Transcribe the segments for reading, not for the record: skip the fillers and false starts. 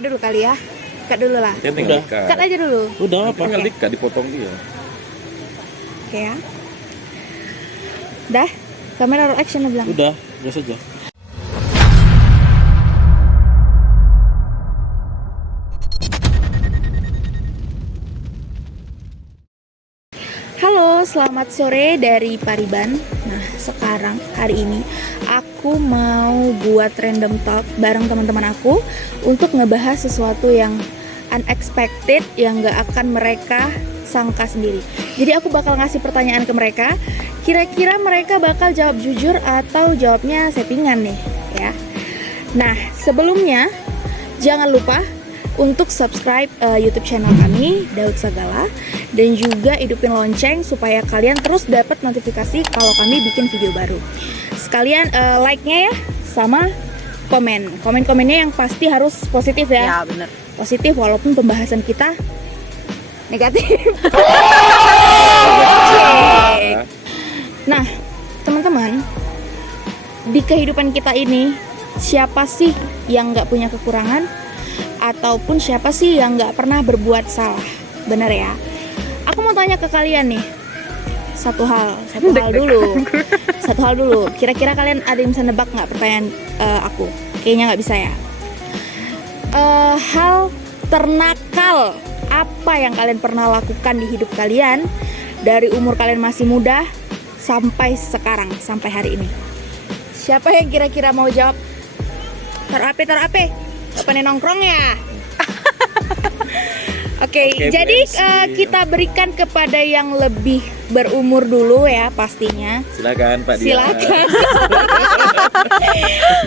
cut dulu kali ya. Cut dulu lah. Ya tinggal dikat. Cut aja dulu. Udah apa? Tinggal dikat, dipotong dia. Oke ya. Dah, kamera roll action bilang. Udah saja. Halo, selamat sore dari Pariban. Nah, sekarang hari ini aku mau buat random talk bareng teman-teman aku untuk ngebahas sesuatu yang unexpected yang gak akan mereka sangka sendiri. Jadi aku bakal ngasih pertanyaan ke mereka. Kira-kira mereka bakal jawab jujur atau jawabnya settingan nih, ya. Nah, sebelumnya jangan lupa untuk subscribe YouTube channel kami Daud Sagala dan juga hidupin lonceng supaya kalian terus dapat notifikasi kalau kami bikin video baru. Sekalian like-nya ya sama komen-komennya yang pasti harus positif ya. Ya bener. Positif walaupun pembahasan kita negatif. Nah, teman-teman, di kehidupan kita ini siapa sih yang nggak punya kekurangan? Ataupun siapa sih yang nggak pernah berbuat salah? Bener ya? Aku mau tanya ke kalian nih, satu hal dulu. Kira-kira kalian ada yang bisa nebak nggak pertanyaan aku? Kayaknya nggak bisa ya. Hal ternakal apa yang kalian pernah lakukan di hidup kalian dari umur kalian masih muda sampai sekarang, sampai hari ini? Siapa yang kira-kira mau jawab? Taruh ape? Apa nih nongkrong ya? Oke, jadi kita berikan kepada yang lebih berumur dulu ya pastinya. Silakan Pak Dia. Silakan.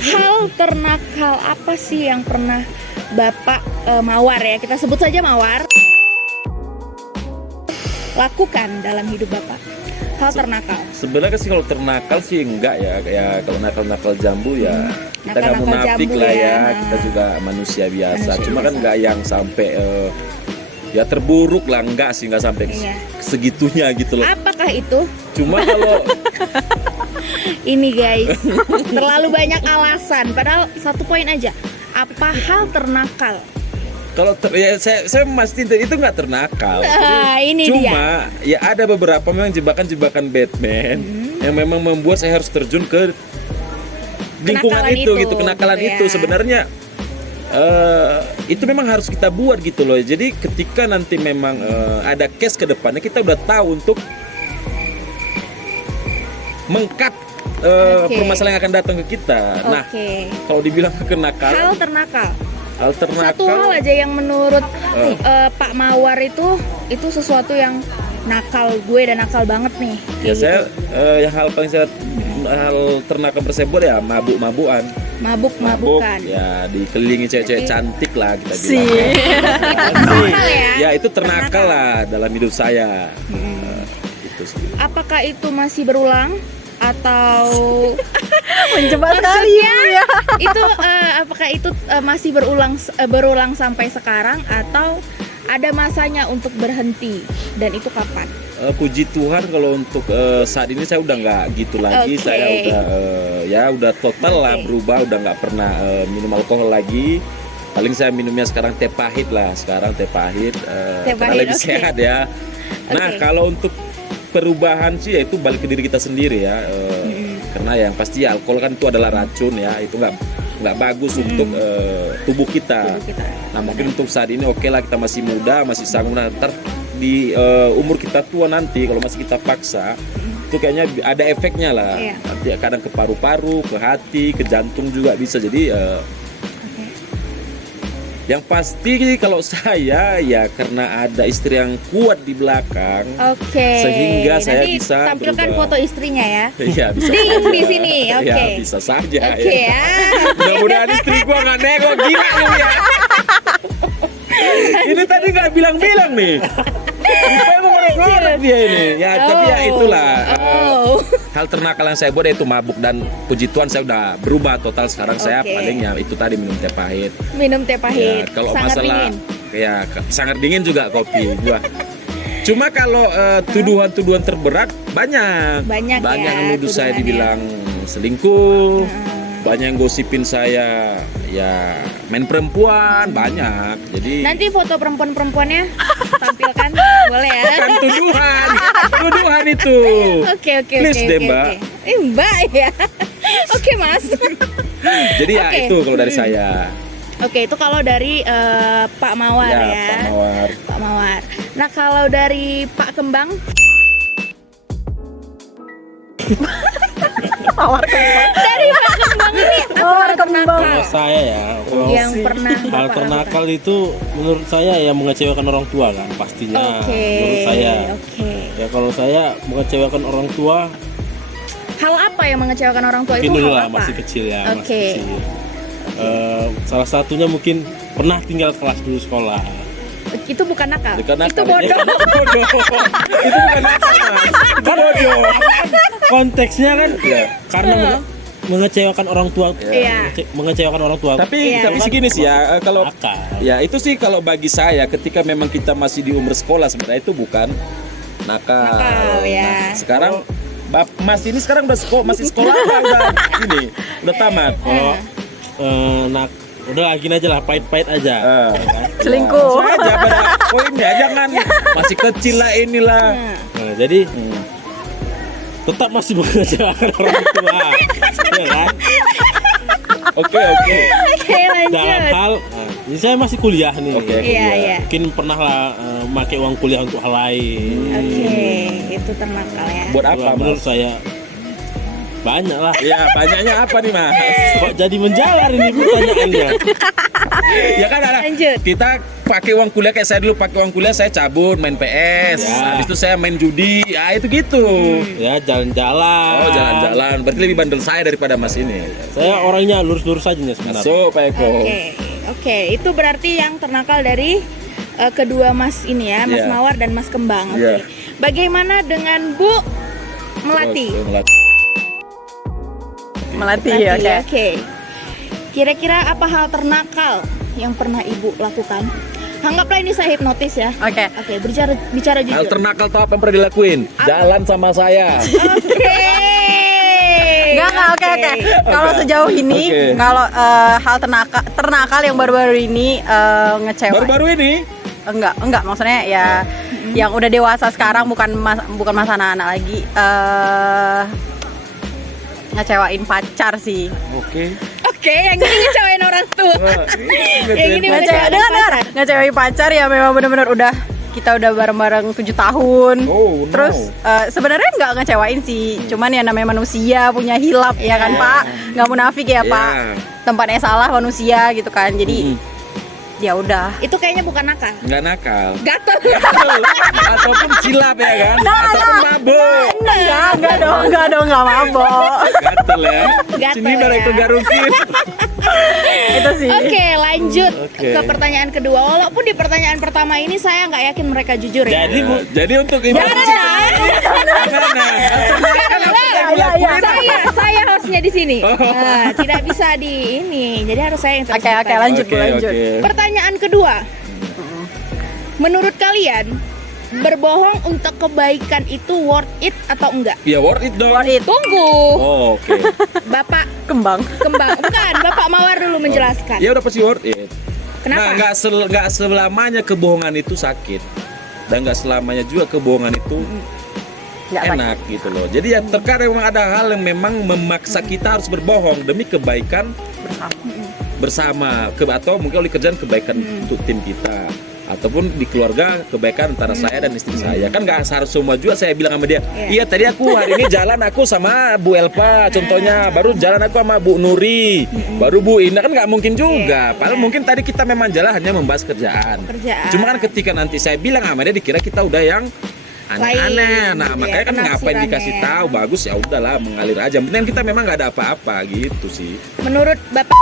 Hal ternakal apa sih yang pernah Bapak Mawar ya? Kita sebut saja Mawar. Lakukan dalam hidup Bapak. Hal ternakal. Sebenarnya sih kalau ternakal sih enggak ya. Kayak kalau nakal jambu ya. Kita nggak munafik lah ya. Kita juga manusia biasa. Cuma kan nggak yang sampai ya terburuk lah, enggak sih, nggak sampai segitunya gitu loh. Apakah itu? Cuma kalau ini guys, terlalu banyak alasan. Padahal satu poin aja. Apa hal ternakal? kalau ya saya memastikan itu nggak ternakal. Ini cuma dia. Ya ada beberapa memang jebakan-jebakan Batman yang memang membuat saya harus terjun ke lingkungan itu gitu, kenakalan gitu, itu sebenarnya itu memang harus kita buat gitu loh. Jadi ketika nanti memang ada case ke depannya, kita udah tahu untuk mengkat permasalahan yang akan datang ke kita. Nah, kalau dibilang kenakalan, hal ternakal satu hal aja yang menurut Pak Mawar itu sesuatu yang nakal dan nakal banget nih. Ya saya yang hal paling saya hal ternakal tersebut ya mabuk-mabukan. Mabuk-mabukan. Ya dikelilingi cewek-cewek cantik lah kita bilang. Ya itu ternakal lah dalam hidup saya. Itu sih. Apakah itu masih berulang atau menjebak sekali ya? Itu apakah itu masih berulang sampai sekarang atau ada masanya untuk berhenti, dan itu kapan? Puji Tuhan kalau untuk saat ini saya udah nggak gitu lagi. Saya udah total lah berubah, udah nggak pernah minum alkohol lagi. Paling saya minumnya sekarang teh pahit lah, karena lebih sehat ya. Nah kalau untuk perubahan sih ya itu balik ke diri kita sendiri ya. Karena yang pasti alkohol kan itu adalah racun ya, itu nggak bagus untuk tubuh kita. Nah mungkin untuk saat ini oke lah, kita masih muda, masih sanggup. Ntar di umur kita tua nanti kalau masih kita paksa, itu kayaknya ada efeknya lah. Nanti kadang ke paru-paru, ke hati, ke jantung juga bisa. Jadi yang pasti kalau saya ya karena ada istri yang kuat di belakang, sehingga nanti saya bisa tampilkan foto istrinya ya. Iya bisa. Di sini, Ya bisa saja. Ya. Mudah-mudahan istri gua nggak nengok gila lu ya. Ini tadi nggak bilang-bilang nih. Rupanya mau ngorek dia ini. Ya tapi ya itulah. Hal ternakal yang saya buat itu mabuk, dan puji Tuhan saya udah berubah total sekarang. Saya palingnya itu tadi minum teh pahit. Ya, kalau sangat masalah dingin. Ya sangat dingin juga kopi gua. Cuma kalau tuduhan-tuduhan terberat banyak yang nuduh saya dibilang selingkuh, banyak yang gosipin saya ya main perempuan banyak. Jadi Nanti foto perempuan-perempuannya tampilkan, boleh ya? kan tuduhan itu. Oke. Please deh, Mbak. Mbak ya. Oke Mas. Jadi ya Oke. itu kalau dari saya. Oke, itu kalau dari Pak Mawar ya. Pak Mawar. Pak Mawar. Nah kalau dari Pak Kembang, Mawar kembang. dari Pak Kembang ini apa Mawar hal kembang. ternakal Kalau saya ya, kalau yang pernah hal Bapak ternakal itu menurut saya ya mengecewakan orang tua kan pastinya. lakukan? Oke. Menurut saya. Oke. Ya kalau saya mengecewakan orang tua, Hal apa yang mengecewakan orang tua mungkin itu dulu hal lah apa? masih kecil ya, Oke. masih kecil. Salah satunya mungkin pernah tinggal kelas dulu sekolah. Itu bukan nakal. Bukan nakal. Itu bodoh. Bodoh. Itu bukan nakal, Mas. Itu bodoh. Konteksnya kan Iya. karena mengecewakan orang tua, Iya. mengecewakan orang tua. Tapi Iya. segini sih ya, kalau akal. ya itu sih kalau bagi saya ketika memang kita masih di umur sekolah sebenarnya itu bukan nakal. Nakal, ya. Nah, sekarang Mas ini sekarang masih sekolah apa udah ini udah tamat. Kalau udah gini aja lah, pahit-pahit aja. Selingkuh. Langsung aja pada poinnya, jangan masih kecil lah inilah. Nah, jadi tetap masih mengecewakan orang tua, ya kan? Oke. Oke, Dalam lanjut. hal, ini saya masih kuliah nih. Oke. Iya. Mungkin pernah lah pakai uang kuliah untuk hal lain. Oke, itu ternakal ya. Buat apa, Menurut Mas? saya banyak lah. Ya, banyaknya apa nih, Mas? Kok jadi menjalar ini pertanyaannya? Ya kan ada. Lanjut. Kita pakai uang kuliah kayak saya dulu pakai uang kuliah saya cabut main PS. Ya. Habis itu saya main judi. Ya itu gitu. Ya jalan-jalan. Oh, jalan-jalan. Berarti lebih bandel saya daripada Mas ini. Saya orangnya lurus-lurus aja nih sebenarnya. Masuk, Pak Eko. Oke, itu berarti yang ternakal dari kedua Mas ini ya, Mas Iya. Mawar dan Mas Kembang. Oke. Iya. Bagaimana dengan Bu Melati? Oh, Melati. Melati, Melati, oke. Oke. Kira-kira apa hal ternakal yang pernah Ibu lakukan? Anggaplah ini saya hipnotis ya. Oke. Oke, bicara Hal jujur. ternakal tuh apa yang pernah dilakuin? Jalan sama saya. Oke. Enggak, oke. Kalau sejauh ini, Oke. kalau hal ternakal yang baru-baru ini ngecewa. Baru-baru ini Enggak, maksudnya ya yang udah dewasa sekarang, bukan masa anak-anak lagi. Ngecewain pacar sih. Oke. Oke, yang ini ngecewain orang tua. Yang ini Dengar, ngecewain pacar ya memang benar-benar kita udah bareng-bareng 7 tahun. Oh, no. Terus sebenarnya nggak ngecewain sih, cuman ya namanya manusia punya hilap ya kan Pak, nggak munafik ya Pak. Tempatnya salah manusia gitu kan, jadi ya udah. Itu kayaknya bukan nakal. Nggak nakal. Gatel. Ataupun silap ya kan? Ataupun mabuk. Enggak dong, nggak mabok. Gatel ya. Gatel Sini dari ya. itu garukin. Itu sih. Oke, lanjut Oke. ke pertanyaan kedua. Walaupun di pertanyaan pertama ini saya nggak yakin mereka jujur ya. Jadi Bu, Jadi untuk ini Saya hostnya di sini. Nah, tidak bisa di ini. Jadi harus saya yang terus Oke, bertanya. lanjut. Pertanyaan kedua. Menurut kalian berbohong untuk kebaikan itu worth it atau enggak? Ya worth it dong. Worth it. Tunggu. Oh, oke. Bapak Kembang. Kembang. Bukan, Bapak Mawar dulu menjelaskan. Ya udah pasti worth it. Kenapa? Nah, nggak selamanya kebohongan itu sakit. Dan nggak selamanya juga kebohongan itu Nggak enak gitu loh. Jadi ya terkadang memang ada hal yang memang memaksa kita harus berbohong demi kebaikan bersama atau mungkin oleh kerjaan kebaikan untuk tim kita ataupun di keluarga kebaikan antara saya dan istri saya. Kan nggak harus semua juga saya bilang sama dia, iya tadi aku hari ini jalan aku sama Bu Elpa contohnya, baru jalan aku sama Bu Nuri, baru Bu Indah, kan nggak mungkin juga. Padahal mungkin tadi kita memang jalan hanya membahas kerjaan. Cuma kan ketika nanti saya bilang sama dia dikira kita udah yang aneh-aneh. Nah, makanya kan ngapain dikasih tahu, bagus ya udahlah mengalir aja. Yang penting kita memang nggak ada apa-apa gitu sih. Menurut Bapak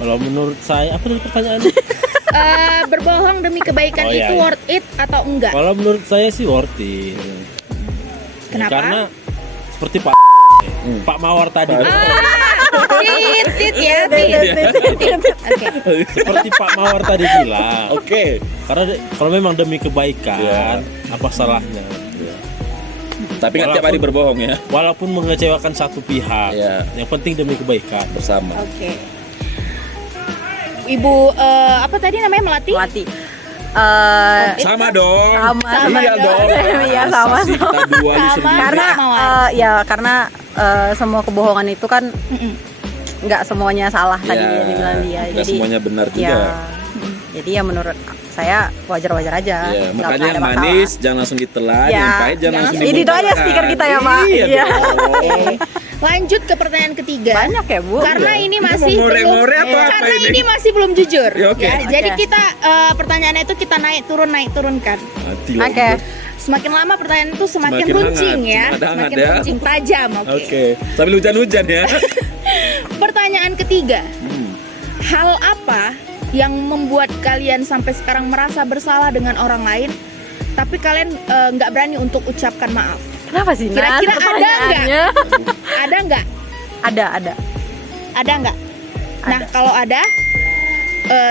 kalau menurut saya apa tadi pertanyaannya? berbohong demi kebaikan Oh, iya, itu iya. worth it atau enggak? Kalau menurut saya sih worth it. Kenapa? Karena seperti Pak Mawar tadi. Tit ya, tit. Oke. Seperti Pak Mawar tadi bilang. Oke. Karena kalau memang demi kebaikan, apa salahnya? Tapi nggak tiap hari berbohong ya. Walaupun mengecewakan satu pihak, Iya. yang penting demi kebaikan. Bersama. Oke. Ibu apa tadi namanya Melati? Melati. Sama dong. Sama Iya dong. Iya, sama. Masa sih kita dua ini Sama. sendiri? Karena Mawar. ya karena semua kebohongan itu kan nggak semuanya salah tadi Ya, yang dibilang dia. nggak Jadi semuanya benar juga. ya, jadi ya menurut saya wajar-wajar aja. Ya, Nggak makanya ada yang masalah. manis jangan langsung ditelan, Ya, yang pahit jangan langsung ini dibungkus. doanya stiker kita ya, Pak. Iya. Iya. dong. Oke. Lanjut ke pertanyaan ketiga. Banyak ya, Bu. Karena Iya. ini Kita masih mau ngore-ngore belum, atau apa karena ini? ini masih belum jujur. Ya, oke. Ya, jadi Oke. kita pertanyaannya itu kita naik turunkan. Mati Oke. loh. Semakin lama pertanyaan itu semakin Semakin runcing hangat, ya, semakin semakin hangat ya. runcing tajam. Oke. Oke, sambil hujan-hujan ya. Pertanyaan ketiga, Hmm. hal apa yang membuat kalian sampai sekarang merasa bersalah dengan orang lain, tapi kalian nggak berani untuk ucapkan maaf? Kenapa sih? Nat, Kira-kira ada pertanyaannya? Ada nggak? Ada. Ada nggak? Nah, Ada. kalau ada,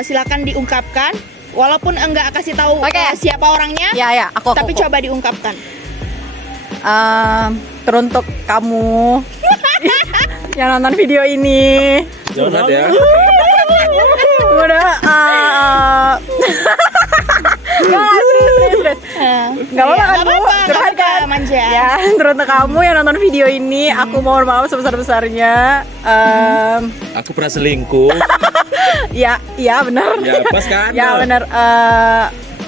silakan diungkapkan. Walaupun enggak kasih tahu Oke. Siapa orangnya, Ya, aku. tapi coba diungkapkan. Teruntuk kamu yang nonton video ini. Curhat ya. Udah serius. Nggak apa-apa kan, Bu? Curhat kan? manja. Ya, teruntuk kamu yang nonton video ini, aku mohon maaf sebesar-besarnya. Aku pernah selingkuh. Ya benar. Ya, pas kan? Ya benar.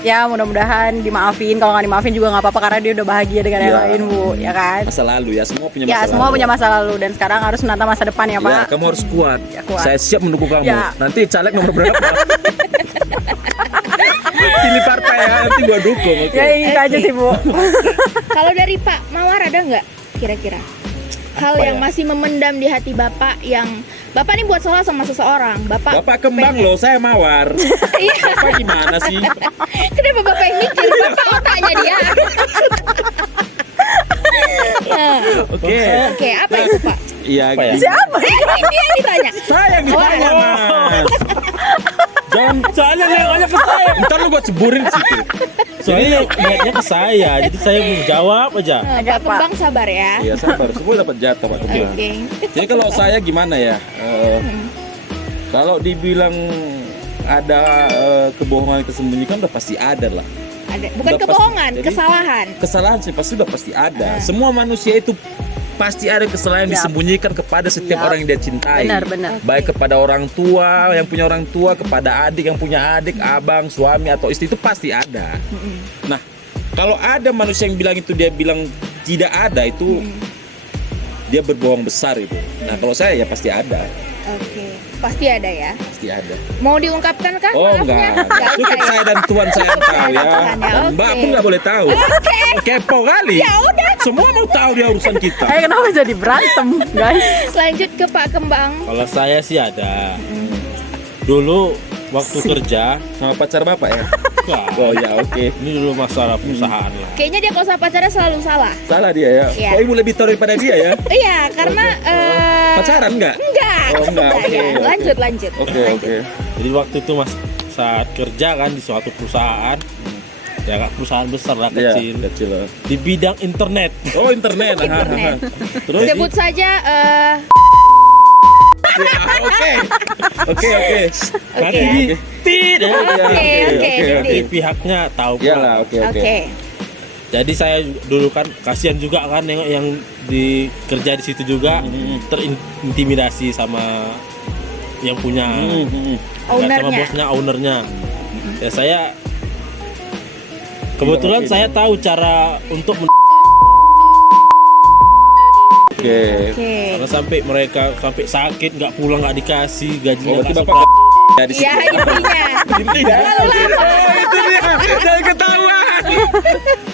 Ya mudah-mudahan dimaafin. Kalau nggak dimaafin juga nggak apa-apa karena dia udah bahagia dengan yang Ya. lain, Bu. Ya kan? Masa lalu ya, semua punya masa Ya lalu. semua punya masa lalu dan sekarang harus menata masa depan ya, Ya, Pak. kamu harus kuat. Ya, kuat. Saya siap mendukung kamu. Ya. Nanti caleg nomor berapa? Pilih partai ya, nanti gua dukung. Oke. Ya itu aja sih, Bu. Kalau dari Pak Mawar ada nggak kira-kira hal Apa yang ya? masih memendam di hati Bapak yang Bapak ini buat salah sama seseorang, Bapak Kembang loh, saya mawar. Iya. Bapak gimana sih? Kenapa Bapak yang mikir? Bapak otaknya dia. Nah, Oke. Oke, apa itu Pak? Iya, Apa ya? gitu. Siapa? Ini yang ditanya. Saya yang ditanya, Oh. Mas. Jangan soalnya nanya ke saya. Ntar lu gua ceburin situ. Soalnya niatnya ke saya, jadi saya mau jawab aja. Nah, Agak, Pak Kembang sabar ya. Iya, sabar. Semua dapat jatah, Pak Kembang. Oke. Jadi kalau saya gimana ya? Kalau dibilang ada kebohongan yang disembunyikan udah pasti ada lah. Ada. Bukan Udah pasti. kebohongan, Jadi- kesalahan. Kesalahan sih pasti udah pasti ada. Semua manusia itu pasti ada kesalahan yang Yap. disembunyikan kepada setiap Yap. orang yang dia cintai. Benar. Baik kepada orang tua, yang punya orang tua, kepada adik yang punya adik, abang, suami atau istri itu pasti ada. Nah, kalau ada manusia yang bilang itu dia bilang tidak ada itu dia berbohong besar itu. Nah, kalau saya ya pasti ada, Oke. Pasti ada ya. pasti ada. Mau diungkapkan kah Oh maafnya? enggak, cukup usah ya? saya dan Tuhan saya yang tahu ya. Tuhan ya, Dan Mbak oke. pun nggak boleh tahu. Kepo kali. Ya udah. Semua mau tahu dia urusan kita. Kenapa jadi berantem, guys? Lanjut ke Pak Kembang. Kalau saya sih ada. Dulu waktu kerja, Sama pacar bapak ya? wah, Oh ya oke. ini dulu masalah perusahaan lah. Kayaknya dia kalau sama pacarnya selalu salah. Salah dia ya. Iya. Oh ibu lebih tahu daripada dia ya? Iya, karena Pacaran nggak? enggak. Oh, enggak, oke, ya. oke. Lanjut. Oke oke. Jadi waktu itu saat kerja kan di suatu perusahaan, ya nggak perusahaan besar lah, Iya kecil, kecil. di bidang internet. Oh internet. Internet. Terus? Sebut saja Ya, Oke. Oke oke. Nanti ya. di tit, ya. Oke, Nanti Tit. pihaknya tahu Ya pula. lah oke oke. Oke. Jadi saya dulu kan kasihan juga kan yang di kerja di situ juga terintimidasi sama yang punya sama Ownernya. bosnya, ownernya. Ya saya kebetulan Iya, saya tahu cara untuk Oke. Oke. karena sampai mereka sampai sakit nggak pulang, nggak dikasih Oh gajinya, berarti nggak bapak ya di Ya situ. intinya. Intinya. Itu dia. Jangan ketahuan.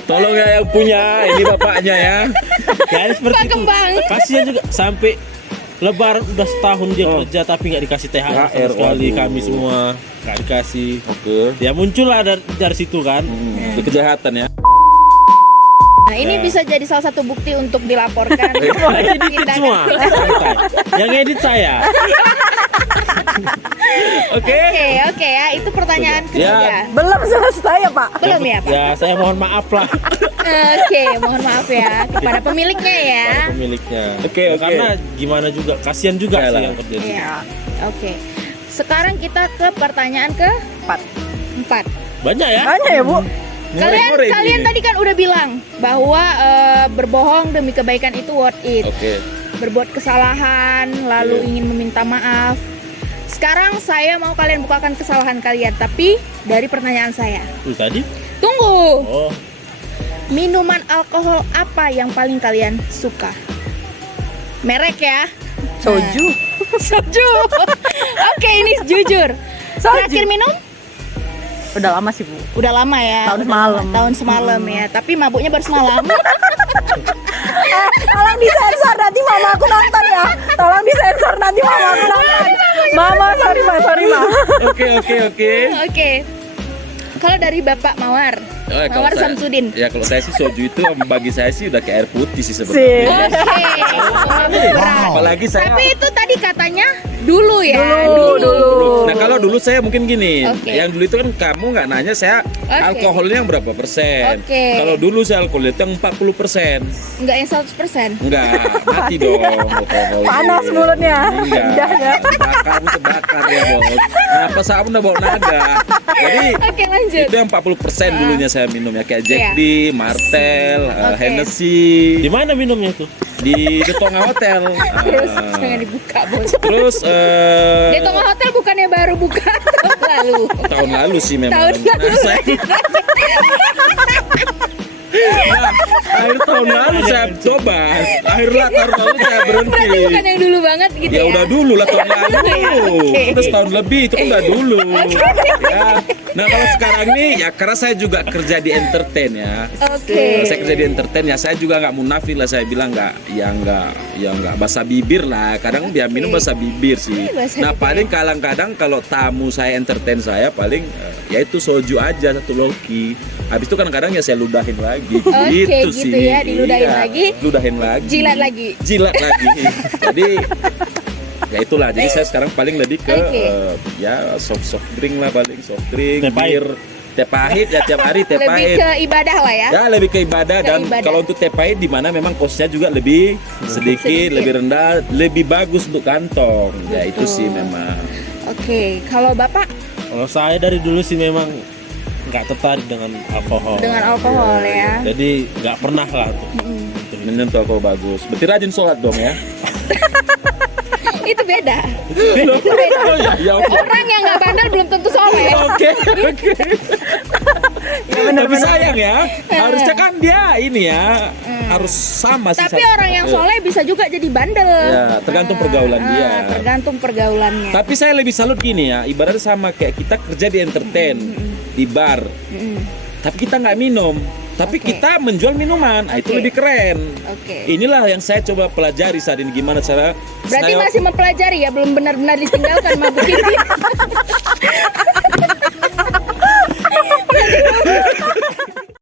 Tolong ya yang punya ini bapaknya ya. ya seperti Pak itu. Kembang. Kasihan juga sampai Lebaran udah setahun dia kerja tapi nggak dikasih THR sama THR, sekali, waduh. kami semua nggak dikasih. Oke. Ya muncullah dari situ kan. Itu kejahatan ya. Nah, ini bisa jadi salah satu bukti untuk dilaporkan. Edit Tindakan. semua. Santai. Yang edit saya. Oke. Oke ya, itu pertanyaan ketiga. Ya. Belum selesai ya, Pak? Belum ya, Pak? Ya saya mohon maaf lah Oke, mohon maaf ya kepada pemiliknya ya. pada pemiliknya. Oke, Ya, oke. Karena gimana juga kasihan juga Oke sih lah. yang kerja di situ. Iya. Oke. Sekarang kita ke pertanyaan Empat. keempat. Banyak ya? Banyak ya, Bu? Ngorek-ngorek Kalian ini. tadi kan udah bilang bahwa berbohong demi kebaikan itu worth it. Oke. Berbuat kesalahan lalu Iya. ingin meminta maaf. Sekarang saya mau kalian bukakan kesalahan kalian, tapi dari pertanyaan saya. Tadi? Tunggu. Oh, Minuman alkohol apa yang paling kalian suka? Merek ya. Soju. Soju. Oke, ini jujur. Terakhir minum? Udah lama sih, Bu. Udah lama ya. Tahun semalam. Tahun semalam ya. Tapi mabuknya baru semalam. Tolong disensor nanti mama aku nonton ya. Tolong disensor nanti mama aku nonton. Mama, sorry Ma. Oke. Oke. Kalau dari Bapak Mawar, Kalau Mawar saya- Samsudin. Ya kalau saya sih soju itu bagi saya sih udah kayak air putih sih Sih. sebenarnya. Oke. Berat. Apalagi saya. Tapi itu tadi katanya dulu ya. Dulu. Nah kalau dulu saya mungkin gini, Oke. yang dulu itu kan kamu nggak nanya saya Oke. alkoholnya yang berapa persen. Oke. Kalau dulu saya alkoholnya itu yang 40%. Enggak yang 100%. Enggak, mati dong alkohol. Panas mulutnya. Enggak, Lidahnya. bakar ya bos. Nah pas aku udah bawa nada. Jadi Oke, lanjut. itu yang 40% dulunya saya minum ya kayak Jack Iya. D, Martell, Oke. Hennessy di mana minumnya tuh? di The Tonga Hotel. Terus Ah. jangan dibuka, Bos. Terus Di Tonga Hotel bukannya baru buka tahun lalu. tahun lalu sih memang. Tahun lalu. Nah, akhir tahun lalu saya coba. Akhirnya tahun lalu saya berhenti. Berarti bukan yang dulu banget gitu Ya ya. udah dulu lah tahun lalu. Oke. Udah setahun lebih itu kan udah dulu. Ya. Nah kalau sekarang nih ya karena saya juga kerja di entertain ya. Oke. Kalau saya kerja di entertain ya saya juga nggak munafik lah saya bilang nggak basa bibir lah. Kadang dia minum basa bibir sih. Basa Nah bibir. paling kadang-kadang kalau tamu saya entertain saya paling ya itu soju aja satu loki. Habis itu kadang-kadang ya saya ludahin lagi. Oke, gitu gitu sih. ya, diludahin Iya, lagi. Ludahin lagi. Jilat lagi. Jilat lagi. Jadi ya itulah. Jadi saya sekarang paling lebih ke Oke. ya soft drink lah paling soft drink, Teh pahit. bir, teh pahit ya tiap hari teh Lebih pahit. ke ibadah lah ya. Ya lebih ke ibadah Ke dan ibadah. kalau untuk teh pahit di mana memang kosnya juga lebih sedikit, Sedikit. lebih rendah, lebih bagus untuk kantong. Ya itu Betul. sih memang. Oke, kalau Bapak Kalau saya dari dulu sih memang nggak tertarik dengan alkohol. dengan alkohol ya. Jadi nggak pernah lah tuh. Menyentuh alkohol bagus. Berarti rajin sholat dong ya. Itu beda. Oh iya, ya oke. Orang yang nggak bandel belum tentu soleh. Oke. Ya benar Tapi sayang ya, harusnya kan dia ini ya harus sama sih. Tapi orang yang soleh bisa juga jadi bandel. Ya, tergantung pergaulan dia. Tergantung pergaulannya. Tapi saya lebih salut gini ya, ibaratnya sama kayak kita kerja di entertain, di bar. Mm-mm. Tapi kita nggak minum, tapi Oke. kita menjual minuman. Nah, itu Oke. lebih keren. Oke. Inilah yang saya coba pelajari saat ini gimana cara Berarti saya- masih mempelajari ya, belum benar-benar ditinggalkan mabuk ini.